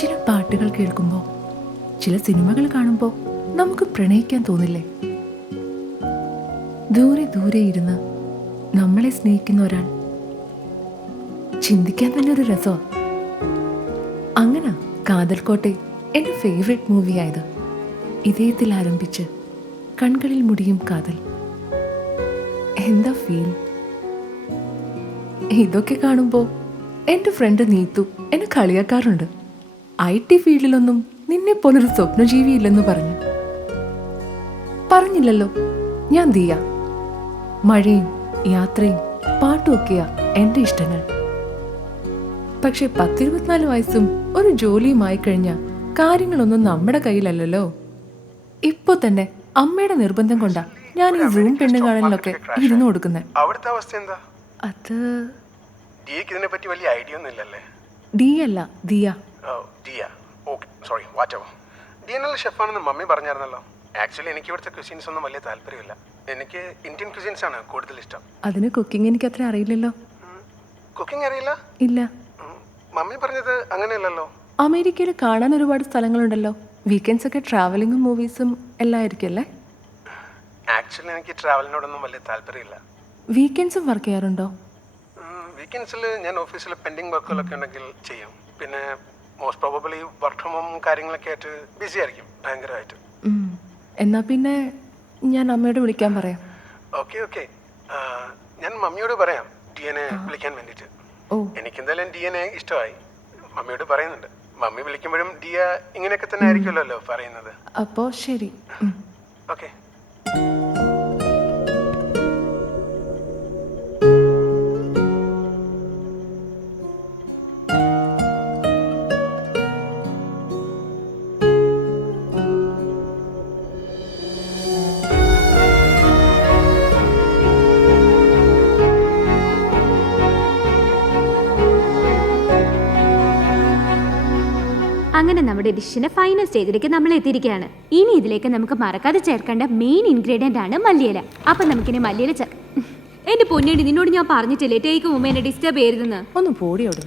ചില പാട്ടുകൾ കേൾക്കുമ്പോൾ, ചില സിനിമകൾ കാണുമ്പോൾ നമുക്ക് പ്രണയിക്കാൻ തോന്നില്ലേ? ദൂരെ ദൂരെ ഇരുന്ന് നമ്മളെ സ്നേഹിക്കുന്ന ഒരാൾ ചിന്തിക്കാൻ തന്നെ ഒരു രസമാണ്. അങ്ങനെ കാതൽ കോട്ടെ എൻ്റെ ഫേവറേറ്റ് മൂവിയായത്. ഇതയത്തിൽ ആരംഭിച്ച് കൺകളിൽ മുടിയും കാതൽ. എന്താ ഫീൽ? ഇതൊക്കെ കാണുമ്പോൾ എൻ്റെ ഫ്രണ്ട് നീത്തു എന്നെ കളിയാക്കാറുണ്ട്. IT ഫീൽഡിലൊന്നും നിന്നെ പോലൊരു സ്വപ്നജീവി ഇല്ലെന്ന് പറഞ്ഞില്ലല്ലോ. ഞാൻ ദിയ. മഴയും യാത്രയും പാട്ടും ഒക്കെയാ എൻ്റെ ഇഷ്ടങ്ങൾ. പക്ഷെ 10-24 വയസ്സും ഒരു ജോലിയുമായി കഴിഞ്ഞ കാര്യങ്ങളൊന്നും നമ്മുടെ കയ്യിലല്ലല്ലോ. ഇപ്പൊ തന്നെ അമ്മയുടെ നിർബന്ധം കൊണ്ടാ ഞാൻ ഈ സൂം പെണ്ണ് കാണലിലൊക്കെ ഇരുന്ന് കൊടുക്കുന്നത്. അവിടുത്തെ അവസ്ഥ എന്താ? അത് ഡിയക്ക് ഇതിനെ പറ്റി വലിയ ഐഡിയ ഒന്നും ഇല്ലല്ലേ? ഡി അല്ല, Diya. ഡിയ, okay, sorry, വാറ്റവോ. ഡിയനുള്ള ഷെഫാണെന്ന് mummy പറഞ്ഞായിരുന്നല്ലോ. Actually എനിക്ക് ഇവിടുത്തെ ക്വിസീൻസ് ഒന്നും വലിയ താല്പര്യമില്ല. എനിക്ക് ഇന്ത്യൻ ക്വിസീൻസ് ആണ് കൂടുതൽ ഇഷ്ടം. അതിന് കുക്കിംഗ് എനിക്ക് അത്ര അറിയില്ലല്ലോ. കുക്കിംഗ് അറിയില്ല? ഇല്ല. മമ്മി പറഞ്ഞത് അങ്ങനെയല്ലല്ലോ. അമേരിക്കയിൽ കാണാൻ ഒരുപാട് സ്ഥലങ്ങളുണ്ടല്ലോ. വീക്കെൻഡ്സ് ഒക്കെ ട്രാവലിങ്ങും മൂവീസും എല്ലാം ആയിരിക്കും അല്ലേ? ആക്ച്വലി എനിക്ക് ട്രാവലിനോടൊന്നും വലിയ താല്പര്യമില്ല. വീക്കെൻഡ്സും വർക്ക് ചെയ്യാറുണ്ടോ? വീക്കെൻഡ്സിൽ ഞാൻ ഓഫീസിൽ പെൻഡിങ് വർക്കുകളൊക്കെ ഉണ്ടെങ്കിൽ ചെയ്യും. പിന്നെ most probably work from home കാര്യങ്ങളൊക്കെ ആയിട്ട് ബിസി ആയിരിക്കും ഭയങ്കരമായിട്ട്. എന്നാ പിന്നെ ഞാൻ അമ്മയോട് വിളിക്കാൻ പറയാം. ഓക്കെ, ഞാൻ മമ്മിയോട് പറയാം ഡിയനെ വിളിക്കാൻ വേണ്ടിയിട്ട്. എനിക്കെന്തായാലും ഡിയനെ ഇഷ്ടമായി. മമ്മിയോട് പറയുന്നുണ്ട്. മമ്മി വിളിക്കുമ്പോഴും ഡിയ ഇങ്ങനെയൊക്കെ തന്നെ ആയിരിക്കുമല്ലോ പറയുന്നത്. അപ്പോ ശരി. ഓക്കെ. അങ്ങനെ നമ്മുടെ ഡിഷിന്റെ ഫൈനൽ സ്റ്റേജിലേക്ക് നമ്മൾ എത്തിയിരിക്കുകയാണ്. ഇനി ഇതിലേക്ക് നമുക്ക് മറക്കാതെ ചേർക്കേണ്ട മെയിൻ ഇൻഗ്രീഡിയന്റ് ആണ് മല്ലിയില. അപ്പൊ നമുക്കിനി മല്ലിയില എന്റെ പൊന്നേടി, നിന്നോട് ഞാൻ പറഞ്ഞിട്ടില്ലേ ടേക്ക് മുമ്പ് എന്നെ ഡിസ്റ്റർബ് ചെയ്യരുതെന്ന്. ഒന്ന് പോടി അവിടെ.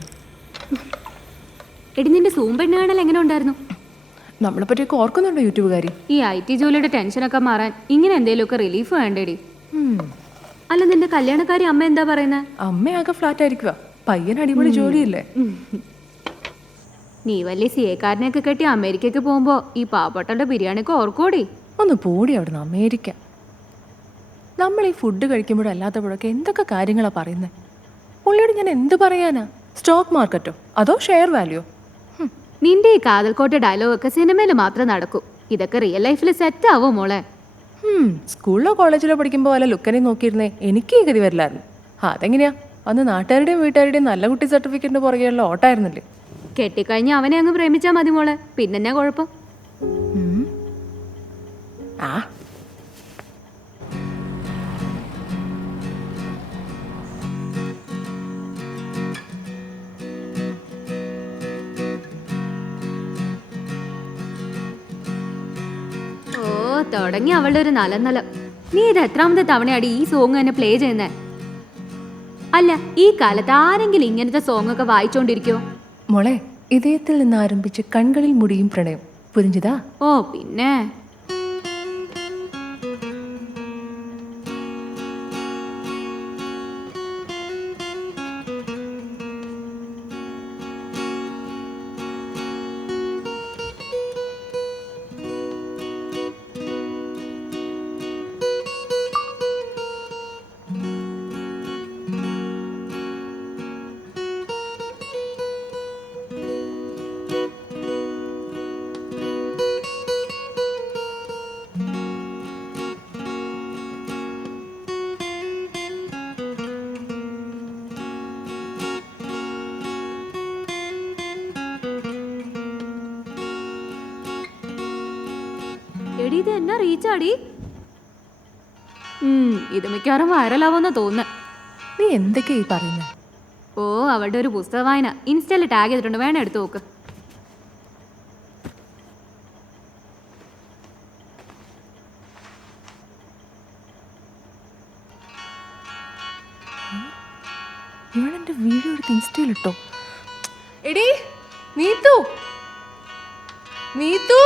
എടി, നിന്റെ സൂം പെണ്ണ് കാണൽ എങ്ങനെ ഉണ്ടായിരുന്നു? നമ്മളെ പറ്റിയൊക്കെ ഓർക്കുന്നുണ്ടോ യൂട്യൂബുകാരി? ഈ IT ജോലിയുടെ ടെൻഷനൊക്കെ മാറാൻ ഇങ്ങനെ എന്തെങ്കിലുമൊക്കെ റിലീഫ് വേണ്ടേടി. അല്ല, നിന്റെ കല്യാണക്കാരി അമ്മ എന്താ പറയുന്നത്? അമ്മ ആകെ ഫ്ലാറ്റ് ആയിരിക്കുക. പയ്യൻ അടിപൊളി ജോലിയില്ലേ? നീ വലിയ സിയക്കാരനെയൊക്കെ കെട്ടി അമേരിക്കക്ക് പോകുമ്പോ ഈ പാവപ്പെട്ടവരുടെ ബിരിയാണിയൊക്കെ ഓർക്കോടി. ഒന്ന് പോടി അവിടുന്ന്. അമേരിക്ക. നമ്മൾ ഈ ഫുഡ് കഴിക്കുമ്പോഴല്ലാത്തപ്പോഴൊക്കെ എന്തൊക്കെ കാര്യങ്ങളാ പറയുന്നത്? പുള്ളിയോട് ഞാൻ എന്ത് പറയാനാ? സ്റ്റോക്ക് മാർക്കറ്റോ അതോ ഷെയർ വാല്യൂ? നിന്റെ ഈ കാതൽക്കോട്ട ഡയലോഗൊക്കെ സിനിമയിൽ മാത്രം നടക്കൂ. ഇതൊക്കെ റിയൽ ലൈഫിൽ സെറ്റ് ആവോ മോളെ? സ്കൂളിലോ കോളേജിലോ പഠിക്കുമ്പോൾ വല്ല ലുക്കനെ നോക്കിയിരുന്നേ എനിക്ക് ഈ ഗതി വരില്ലായിരുന്നു. അതെങ്ങനെയാ? അന്ന് നാട്ടുകാരുടെയും വീട്ടുകാരുടെയും നല്ല കുട്ടി സർട്ടിഫിക്കറ്റിന് പുറകെയുള്ള ഓട്ടായിരുന്നില്ലേ? കെട്ടിക്കഴിഞ്ഞ് അവനെ അങ്ങ് പ്രേമിച്ചാ മതി മോളെ. പിന്നെന്നാ കുഴപ്പം? തുടങ്ങി അവളുടെ ഒരു നലനലം. നീ ഇത് എത്രാമത്തെ തവണയാടി ഈ സോങ് തന്നെ പ്ലേ ചെയ്യുന്നേ? അല്ല, ഈ കാലത്ത് ആരെങ്കിലും ഇങ്ങനത്തെ സോങ് ഒക്കെ വായിച്ചോണ്ടിരിക്കോ? മോളെ, ഇതയത്തിൽ നിന്ന് ആരംഭിച്ച് കൺകളിൽ മുടിയും പ്രണയം. പുരിഞ്ചിതാ? ഓ പിന്നെ. എടി, ഇത് എന്നാ റീച്ചാടി? ഇത് മിക്കവാറും വൈറലാവുന്ന തോന്നുന്നു. നീ എന്തൊക്കെയാ പറയുന്നത്? ഓ, അവളുടെ ഒരു പുസ്തക വായന ഇൻസ്റ്റയിൽ ടാഗ് ചെയ്തിട്ടുണ്ട്, വേണം എടുത്തു നോക്ക്. ഇവളെന്റെ വീഡിയോ എടുത്ത് ഇൻസ്റ്റയിലിട്ടോ. എടീ നീത്തു, മീതു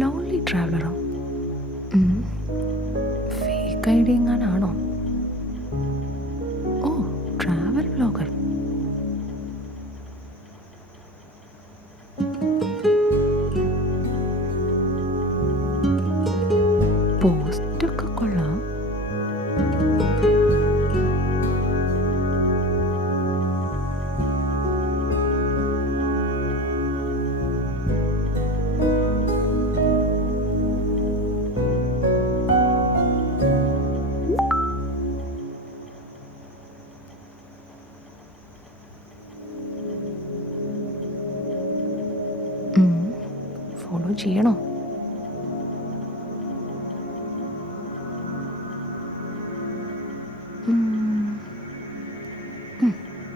ലോൺലി ട്രാവലറോ? ഫേക്ക് ഐ ഡി എങ്ങാനാണോ? ഓ, ട്രാവൽ വ്ലോഗർ. പോസ്റ്റൊക്കെ കൊള്ളാം. ഫോളോ ചെയ്യണോ?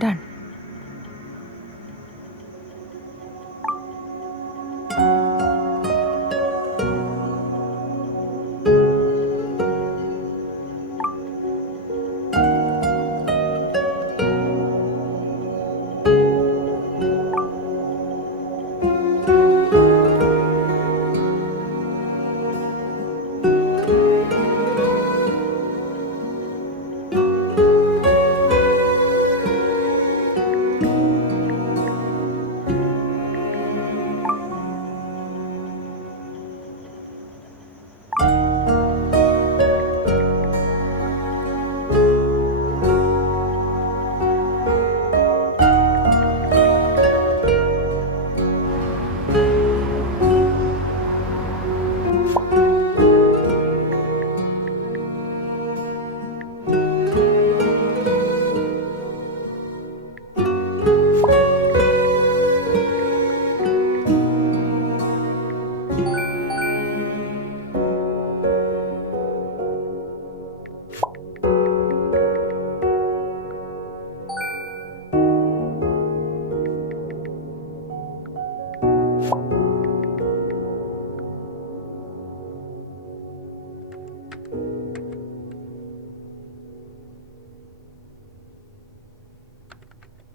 ഡൺ.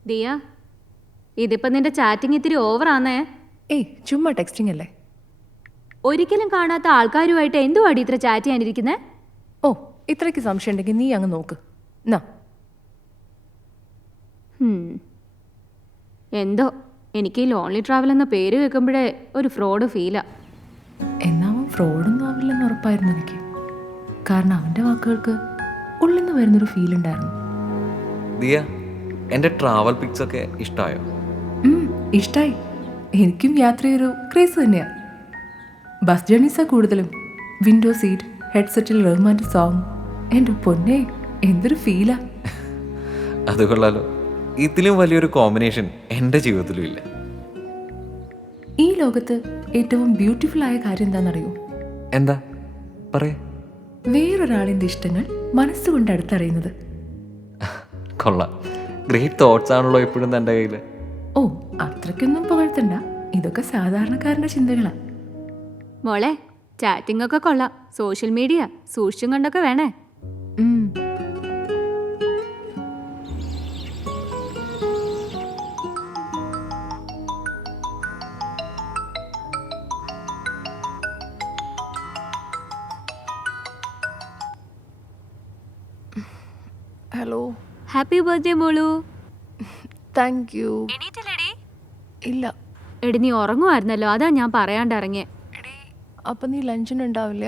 ദിയ, ഇതിപ്പോ നിന്റെ ചാറ്റിംഗ് ഇത്തിരി ഓവറാന്നേ. ഏയ്, ചുമ്മാ ടെക്സ്റ്റിംഗ് അല്ലേ. ഒരിക്കലും കാണാത്ത ആൾക്കാരുമായിട്ട് എന്തുവാടി ഇത്ര ചാറ്റ് ചെയ്യാനിരിക്കുന്നേ? ഓ, ഇത്രയ്ക്ക് സംശയം ഉണ്ടെങ്കിൽ നീ അങ്ങ് നോക്ക്. എന്നാ എന്തോ എനിക്ക് ഈ ലോൺലി ട്രാവൽ എന്ന പേര് കേൾക്കുമ്പോഴേ ഒരു ഫ്രോഡ് ഫീലാ. എന്നാ അവൻ ഫ്രോഡൊന്നും ആവില്ലെന്ന് ഉറപ്പായിരുന്നു എനിക്ക്. കാരണം അവൻ്റെ വാക്കുകൾക്ക് ഉള്ളിൽ നിന്ന് വരുന്നൊരു ഫീൽ ഉണ്ടായിരുന്നു. ദിയ, എൻ്റെ ട്രാവൽ പിക്സ് ഒക്കെ ഇഷ്ടമായോ? ഇഷ്ടമായി. എനിക്കും യാത്രയൊരു ക്രേസ് തന്നെയാണ്. ബസ് ജേർണീസാ കൂടുതലും. വിൻഡോ സീറ്റ്, ഹെഡ്സെറ്റിൽ റഹ്മാൻ്റെ സോങ്. എൻ്റെ പൊന്നെ, എന്തൊരു ഫീലാ. അത് കൊള്ളാലോ. ഇതിലും വലിയൊരു കോമ്പിനേഷൻ എൻ്റെ ജീവിതത്തിലും ഇല്ല. ഈ ലോകത്ത് ഏറ്റവും ബ്യൂട്ടിഫുൾ ആയ കാര്യം എന്താണെന്നറിയോ? എന്താ പറയേ? വേറൊരാളിൻ്റെ ഇഷ്ടങ്ങൾ മനസ്സുകൊണ്ട് അടുത്തറിയുന്നത്. കൊള്ളാം. ഗ്രേറ്റ് തോട്ട്സ് ആണല്ലോ എപ്പോഴും എൻ്റെ കയ്യിൽ. ഓ, അത്രയ്ക്കൊന്നും പുകഴ്ത്തണ്ട. ഇതൊക്കെ സാധാരണക്കാരൻ്റെ ചിന്തകളാ. മോളെ, ചാറ്റിംഗ് ഒക്കെ കൊള്ളാം. സോഷ്യൽ മീഡിയ സൂക്ഷിച്ചും കണ്ടൊക്കെ വേണേ. ഹലോ. ഹാപ്പി ബർത്ത്ഡേ മോളു. Thank you. ഇല്ല. എടി, നീ ഉറങ്ങുമായിരുന്നല്ലോ, അതാ ഞാൻ പറയാണ്ട് ഇറങ്ങിയേ. അപ്പൊ നീ ലഞ്ചിനുണ്ടാവില്ല?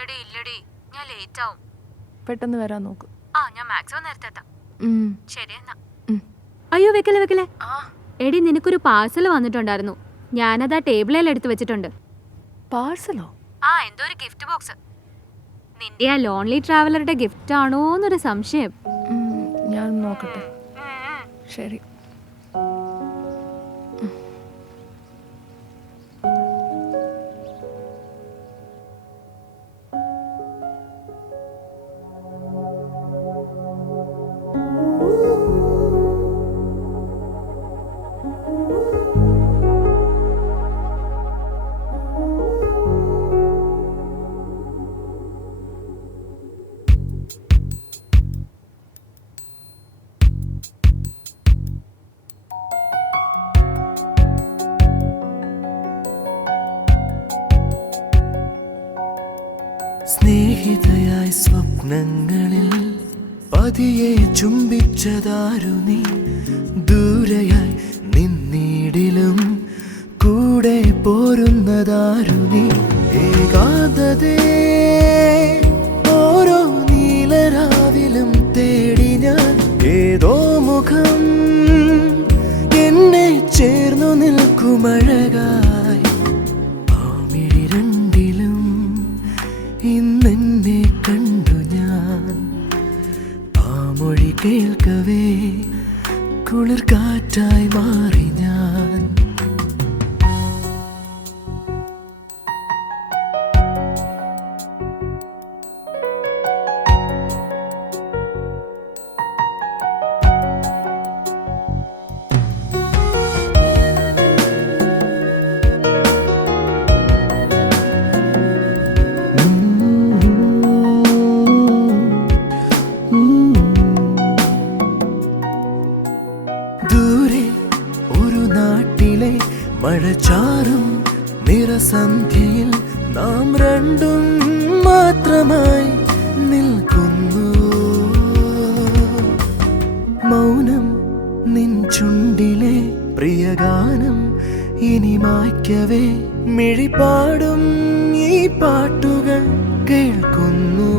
എടി ഇല്ലടി, ഞാൻ ലേറ്റ് ആവും. പെട്ടെന്ന് വരാൻ നോക്ക്. ഞാൻ മാക്സിമം നേരത്തെ എത്താം. ശരി എന്നാ. ഉം. അയ്യോ, വെക്കല്ലേ. എടി, നിനക്കൊരു പാഴ്സൽ വന്നിട്ടുണ്ടായിരുന്നു. ഞാനതാ ടേബിളിൽ എടുത്ത് വെച്ചിട്ടുണ്ട്. പാഴ്സലോ? എന്തോ ഒരു ഗിഫ്റ്റ് ബോക്സ്. നിന്റെ ആ ലോൺലി ട്രാവലറുടെ ഗിഫ്റ്റ് ആണോന്നൊരു സംശയം. ഞാൻ നോക്കട്ടെ. ശരി. സ്നേഹിതയായി സ്വപ്നങ്ങളിൽ പതിയെ ചുംബിച്ചതാരു നീ, ദൂരെയായി നിന്നിടിലും കൂടെ പോരുന്നതാരു നീ. ഏകാന്തതേ ഓരോ നീലരാവിലും തേടി ഞാൻ, ഏതോ മുഖം എന്നെ ചേർന്നു നിൽക്കുമഴകായി. ആ മിഴി രണ്ടിലും ഇന്നെന്നെ കണ്ടു ഞാൻ, ആ മൊഴി കേൾക്കവേ കുളിർ കാറ്റായി മാറി ഞാൻ. ദൂരെ ഒരു നാട്ടിലെ മഴചാറും നിറസന്ധ്യയിൽ നാം രണ്ടും മാത്രമായി നിൽക്കുന്നു. മൗനം നിൻ ചുണ്ടിലെ പ്രിയഗാനം ഇനി മായ്ക്കവേ, മിഴിപാടും ഈ പാട്ടുകൾ കേൾക്കുന്നു.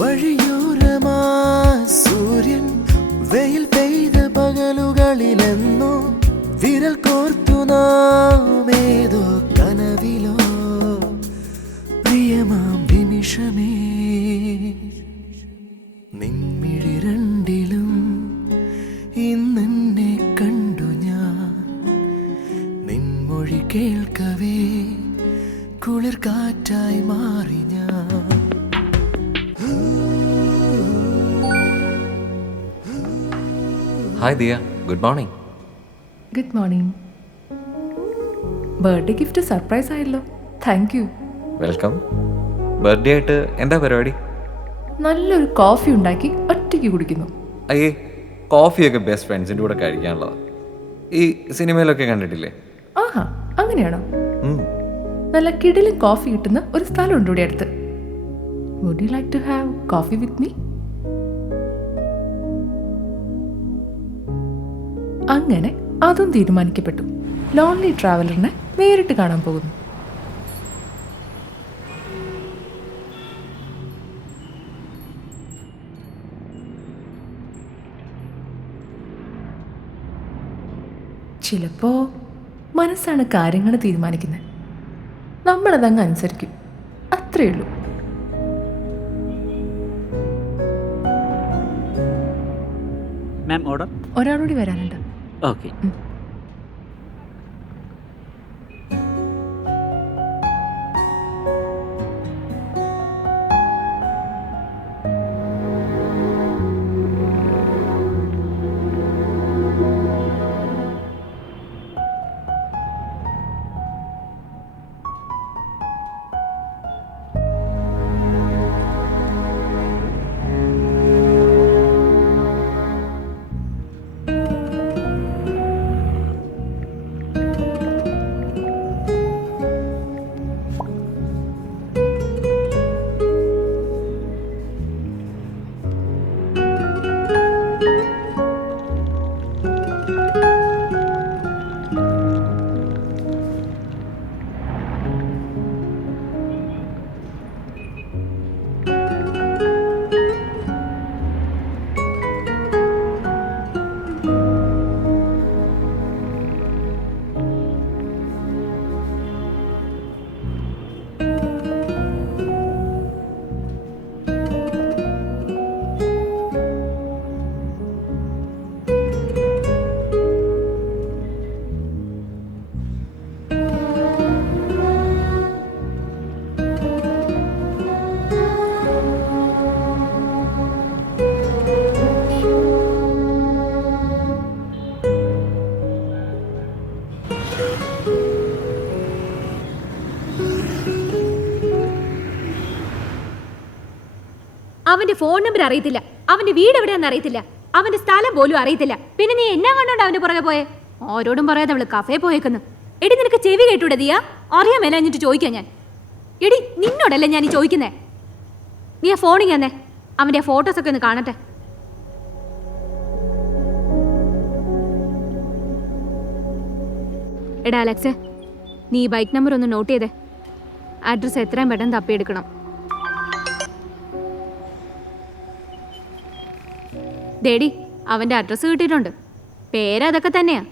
വഴിയോരമാ സൂര്യൻ വെയിൽ പെയ്ത പകലുകളിലെന്നോ വിരൽ കോർത്തു നാം ഏതോ കനവിലോ. പ്രിയമാം നിമിഷമേ, നിൻമിഴി രണ്ടിലും ഇന്നെന്നെ കണ്ടു ഞാൻ, നിൻമൊഴി കേൾക്കവേ കുളിർ കാറ്റായി മാറി ഞാൻ. Hi Diya, good morning. Good morning. Birthday gift surprise ആയല്ലോ. Thank you. വെൽക്കം. ബർത്ത്ഡേ ആയിട്ട് എന്താ പരിപാടി? നല്ലൊരു കോഫി ഉണ്ടാക്കി ഒറ്റയ്ക്ക് കുടിക്കുന്നു. അയ്യേ, കോഫിയൊക്കെ ബെസ്റ്റ് ഫ്രണ്ട്സിൻ്റെ കൂടെ കഴിക്കാനുള്ളതാണ്. ഈ സിനിമയിലൊക്കെ കണ്ടിട്ടില്ലേ? ആഹാ, അങ്ങനെയാണോ? ഉം. നല്ല കിടിലും കോഫി കിട്ടുന്ന ഒരു സ്ഥലമുണ്ട് ഇവിടെ അടുത്ത്. Would you like to have coffee with me? അങ്ങനെ അതും തീരുമാനിക്കപ്പെട്ടു. ലോൺലി ട്രാവലറിനെ നേരിട്ട് കാണാൻ പോകുന്നു. ചിലപ്പോ മനസ്സാണ് കാര്യങ്ങൾ തീരുമാനിക്കുന്നത്. നമ്മളതങ്ങ് അനുസരിക്കും, അത്രയേ ഉള്ളൂ. മാം ഓർഡർ. ഒരാളൂടി വരാനുണ്ട്. ഓക്കെ. അവന്റെ ഫോൺ നമ്പർ അറിയത്തില്ല, അവന്റെ വീട് എവിടെയാണെന്ന് അറിയത്തില്ല, അവന്റെ സ്ഥലം പോലും അറിയത്തില്ല. പിന്നെ നീ എന്നാ കണ്ടോണ്ട് അവന്റെ പുറകെ പോയെ? ആരോടും പറയാതെ അവള് കഫേ പോയേക്കുന്നു. എടി, നിനക്ക് ചെവി കേട്ടൂടെ ദിയ? അറിയാൻ മേലഞ്ഞിട്ട് ചോദിക്കാം ഞാൻ. എടി നിന്നോടല്ലേ ഞാൻ ഈ ചോദിക്കുന്നേ. നീ ആ ഫോണിൽ തന്നെ അവൻ്റെ ഫോട്ടോസൊക്കെ ഒന്ന് കാണട്ടെ. എടാ അലക്സേ, നീ ഈ ബൈക്ക് നമ്പർ ഒന്ന് നോട്ട് ചെയ്തേ. അഡ്രസ്സ് എത്രയും പെട്ടെന്ന് തപ്പിയെടുക്കണം. ദേടി അവൻ്റെ അഡ്രസ്സ് കിട്ടിയിട്ടുണ്ട്. പേരതൊക്കെ തന്നെയാ.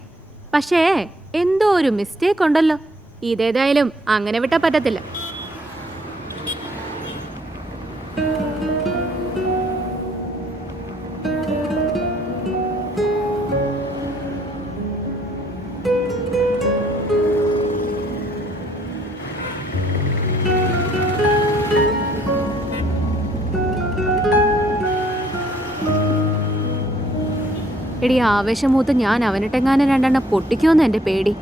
പക്ഷേ എന്തോ ഒരു മിസ്റ്റേക്ക് ഉണ്ടല്ലോ. ഇതേതായാലും അങ്ങനെ വിട്ടാൽ പറ്റത്തില്ല. എടി ആവേശമൂത്ത് ഞാൻ അവനിട്ടെങ്ങാനും 2 എണ്ണം പൊട്ടിക്കുമെന്ന് എൻ്റെ പേടി.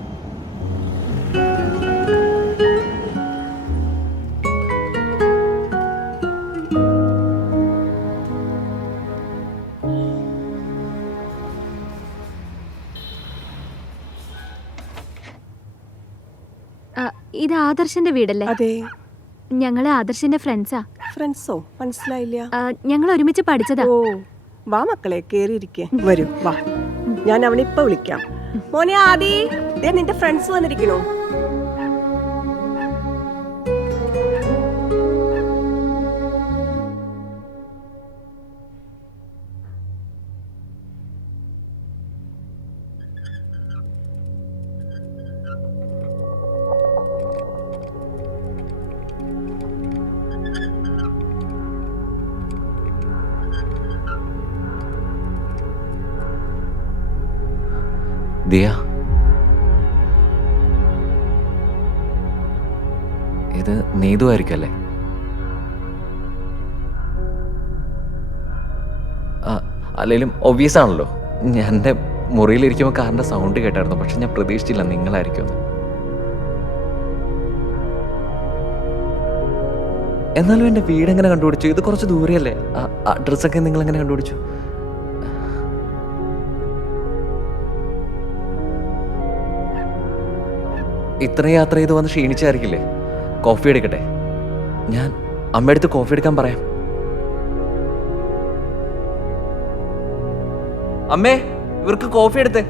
ഇത് ആദർശന്റെ വീടല്ലേ? അതെ. ഞങ്ങള് ആദർശന്റെ ഫ്രണ്ട്സാ. ഫ്രണ്ട്സോ? മനസ്സിലായില്ല. ഞങ്ങൾ ഒരുമിച്ച് പഠിച്ചതാ. ഓ വാ മക്കളെ, കേറിയിരിക്കേ. വരൂ വാ, ഞാൻ അവനെ ഇപ്പൊ വിളിക്കാം. മോനെ ആദി, ദേ നിന്റെ ഫ്രണ്ട്സ് വന്നിരിക്കണോ? ദിയ, ഇത് നീതു ആയിരിക്കല്ലേ? അല്ലെങ്കിലും ഒബ്വിയസ് ആണല്ലോ. ഞാൻ എൻ്റെ മുറിയിലിരിക്കുമ്പോൾ കാറിൻ്റെ സൗണ്ട് കേട്ടായിരുന്നു. പക്ഷെ ഞാൻ പ്രതീക്ഷിച്ചില്ല നിങ്ങളായിരിക്കുമെന്ന്. എന്നാലും എൻ്റെ വീടെങ്ങനെ കണ്ടുപിടിച്ചു? ഇത് കുറച്ച് ദൂരെയല്ലേ? അഡ്രസ്സൊക്കെ നിങ്ങളെങ്ങനെ കണ്ടുപിടിച്ചു? ഇത്രയും യാത്ര ചെയ്ത് വന്ന് ക്ഷീണിച്ചായിരിക്കില്ലേ? കോഫി എടുക്കട്ടെ? ഞാൻ അമ്മയടുത്ത് കോഫി എടുക്കാൻ പറയാം. അമ്മേ, ഇവർക്ക് കോഫി എടുത്തേ.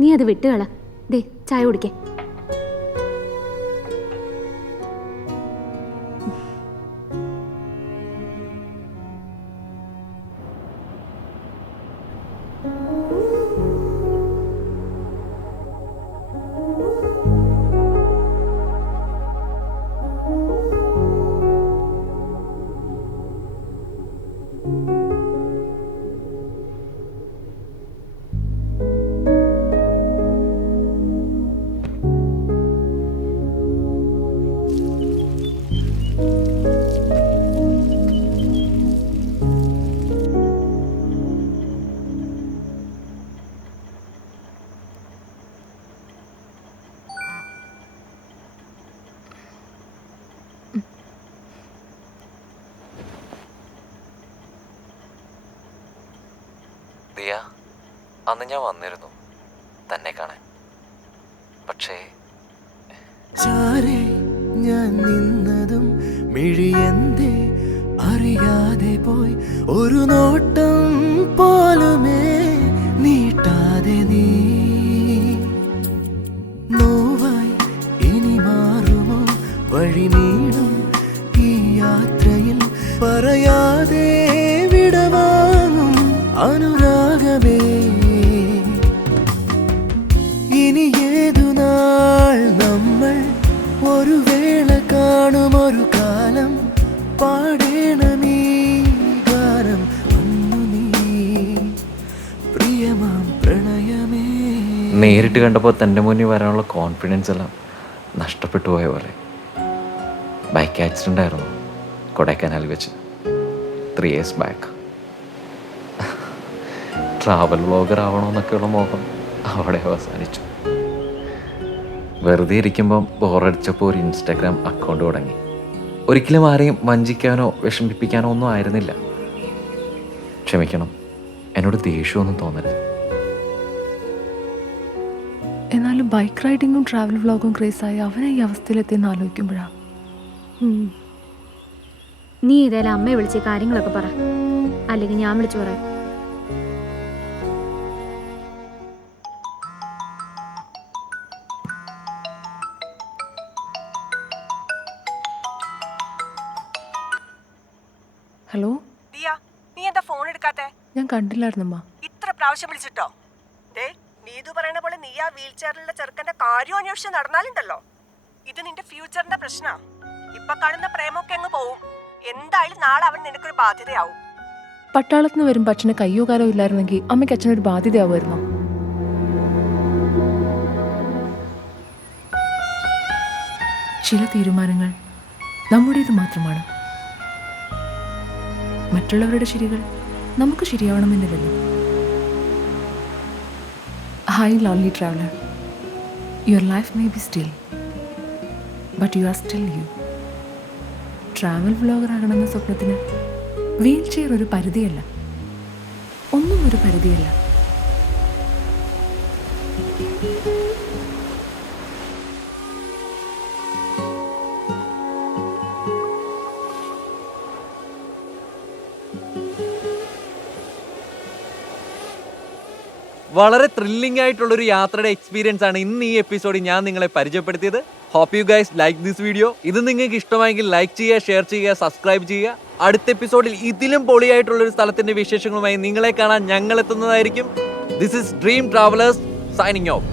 നീ അത് വിട്ടുകള. ദേ ചായ കുടിക്കേ. ദിയ, അന്ന് ഞാൻ വന്നിരുന്നു തന്നെ കാണാൻ. പക്ഷേ ചാരെ ഞാൻ നിന്നതും മിഴിയെന്തേ അറിയാതെ പോയി. ഒരു നോട്ടം പോലുമേ നീട്ടാതെ നീ പറയാതെ വിടവാങ്ങും അനുരാഗമേ ഇനി ഏതു നാൾ നമ്മൾ ഒരു വേള കാണുമൊരു കാലം പാടേണമീ ഗാനം അന്നു നീ പ്രിയമാം പ്രണയമേ. നേരിട്ട് കണ്ടപ്പോൾ തൻ്റെ മുന്നിൽ വരാനുള്ള കോൺഫിഡൻസ് എല്ലാം നഷ്ടപ്പെട്ടു പോയ പോലെ. ബൈക്ക് ആക്സിഡൻ്റ് ആയിരുന്നു കൊടൈക്കനാൽ വെച്ച് 3 years ബാക്ക്. ട്രാവൽ വ്ളോഗർ ആവണമെന്നൊക്കെയുള്ള മോഹം അവിടെ അവസാനിച്ചു. വെറുതെ ഇരിക്കുമ്പം ബോറടിച്ചപ്പോൾ ഒരു ഇൻസ്റ്റാഗ്രാം അക്കൗണ്ട് തുടങ്ങി. ഒരിക്കലും ആരെയും വഞ്ചിക്കാനോ വിഷമിപ്പിക്കാനോ ഒന്നും ആയിരുന്നില്ല. ക്ഷമിക്കണം, എന്നോട് ദേഷ്യമൊന്നും തോന്നരുത്. എന്നാലും ബൈക്ക് റൈഡിങ്ങും ട്രാവൽ വ്ളോഗും ക്രേസായി അവനെ ഈ അവസ്ഥയിലെത്തിയെന്ന് ആലോചിക്കുമ്പോഴാണ്. നീ ഏതായാലും അമ്മയെ വിളിച്ച് കാര്യങ്ങളൊക്കെ പറ, അല്ലെങ്കിൽ ഞാൻ വിളിച്ചു പറയാം. ഹലോ ദിയ, നീ എന്താ ഫോൺ എടുക്കാത്തെ? ഞാൻ കണ്ടില്ലായിരുന്നമ്മ. ഇത്ര പ്രാവശ്യം വിളിച്ചിട്ടോ? ദേ, നീതു പറയണ പോലെ നീ ആ വീൽ ചെയറിലുള്ള ചെറുക്കന്റെ കാര്യം അന്വേഷിച്ച് നടന്നാലുണ്ടല്ലോ, ഇത് നിന്റെ ഫ്യൂച്ചറിന്റെ പ്രശ്നാ. ഇപ്പൊ കാണുന്ന പ്രേമൊക്കെ അങ്ങ് പോവും. എന്തായാലും നാളെ അവൻ നിനക്കൊരു ബാധ്യതയാവും. പട്ടാളത്തിന് വരുമ്പോൾ അച്ഛന് കയ്യോ കാലോ ഇല്ലായിരുന്നെങ്കിൽ അമ്മയ്ക്ക് അച്ഛനൊരു ബാധ്യതയാവുമായിരുന്നോ? ചില തീരുമാനങ്ങൾ നമ്മുടേത് മാത്രമാണ്. മറ്റുള്ളവരുടെ ശരികൾ നമുക്ക് ശരിയാവണമെന്നില്ലല്ലോ. Hi lonely traveller, your life may be still, but you are still you. Travel vlogger ആകണമെന്ന സ്വപ്നത്തിന് വീൽ ചെയർ ഒരു പരിധിയല്ല, ഒന്നും ഒരു പരിധിയല്ല. വളരെ ത്രില്ലിംഗ് ആയിട്ടുള്ളൊരു യാത്രയുടെ എക്സ്പീരിയൻസ് ആണ് ഇന്ന് ഈ എപ്പിസോഡിൽ ഞാൻ നിങ്ങളെ പരിചയപ്പെടുത്തിയത്. Hope you guys like this video. ഇത് നിങ്ങൾക്ക് ഇഷ്ടമായെങ്കിൽ ലൈക്ക് ചെയ്യുക, ഷെയർ ചെയ്യുക, സബ്സ്ക്രൈബ് ചെയ്യുക. അടുത്ത എപ്പിസോഡിൽ ഇതിലും പൊളിയായിട്ടുള്ളൊരു സ്ഥലത്തിന്റെ വിശേഷങ്ങളുമായി നിങ്ങളെ കാണാൻ ഞങ്ങൾ എത്തുന്നതായിരിക്കും. This is dream travellers signing of.